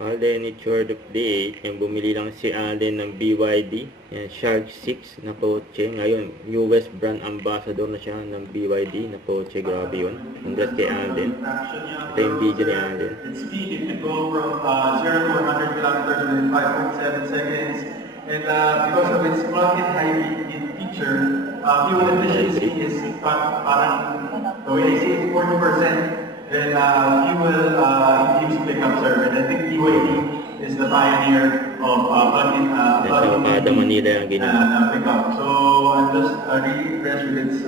Alden, it's word of the 8. Yung bumili lang si Alden ng BYD. Yan, Shark 6 na kotse. Ngayon, US brand ambassador na siya ng BYD na kotse. Grabe yun. Congrats kay Alden. Ito yung video ni Alden. Its speed, it can go from 0 to 100 kilometers within 5.7 seconds. And because of its plug-in hybrid feature, fuel efficiency is parang, the way they say it's 40%. And fuel-induced pickup service. I think BYD is the pioneer of plug-in Manila yung ginawa. pickup. So I'm just really impressed with its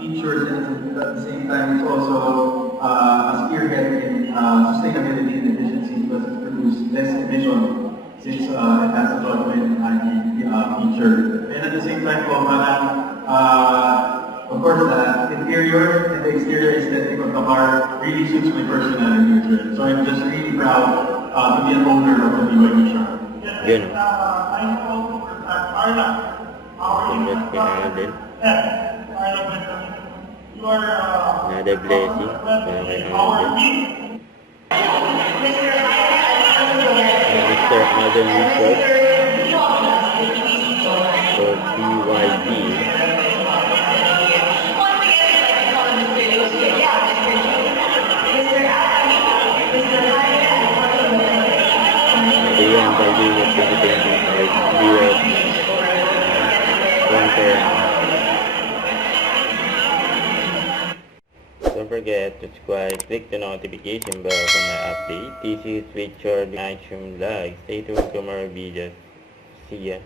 features, and at the same time it's also a spearhead in sustainability and efficiency because it produces less emission since it has a plug-in feature. And at the same time, of course, the interior and the exterior aesthetic of the car really suits my personality. So I'm just really proud to be an owner of the BYD Shark. Yun. Congrats kay Alden. Another blessing para kay Alden. Mr. Alden Richard for BYD. Ayan, tayo yung 2025 US Winter. Don't forget to subscribe, click the notification bell for my update. This is Richard Action Vlog. Stay tuned for more videos. See ya.